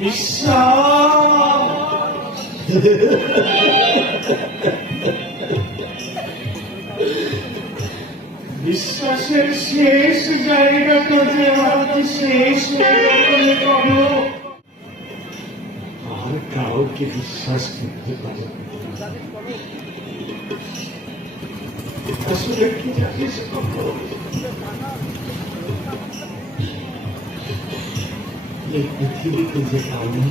বিশ্বাস বিশ্বাসের শেষ জায়গাটা যে আজ শেষ হয়ে গেল আর কাউকে বিশ্বাস করতে পারে আসলে কি জানিস এই পৃথিবীতে যে কাউনা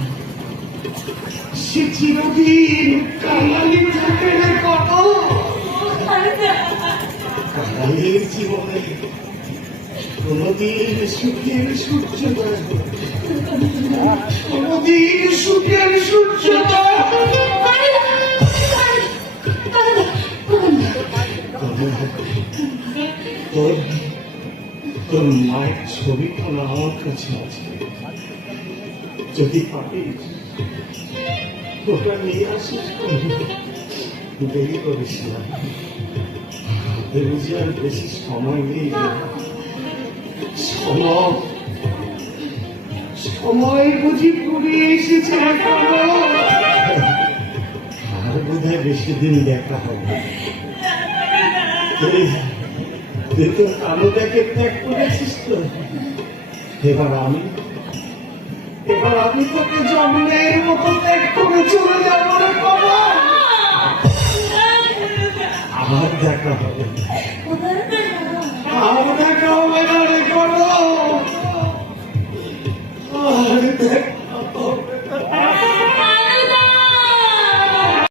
সে চিরদিন কাঙালি কোনদিন সুখের সূর্যোদয় কোনদিন সুখের সূর্যোদয় তোর তোর মায়ের ছবিখান আমার কাছে আছে। যদি পারিস ওটা নিয়ে আসিস দেরি করিস না। বুঝি আর বেশি সময় নেই। সময়। সময় বুঝি ফুরিয়ে এসেছে আর বোধহয় বেশি দিন দেখা হবে তুই তো কালোটাকে ত্যাগ করেছিস তো? এবার আমি এবার আমি তোকে জন্মের মতো ত্যাগ করে চলে যাব রে বাবা। দেখা হবে।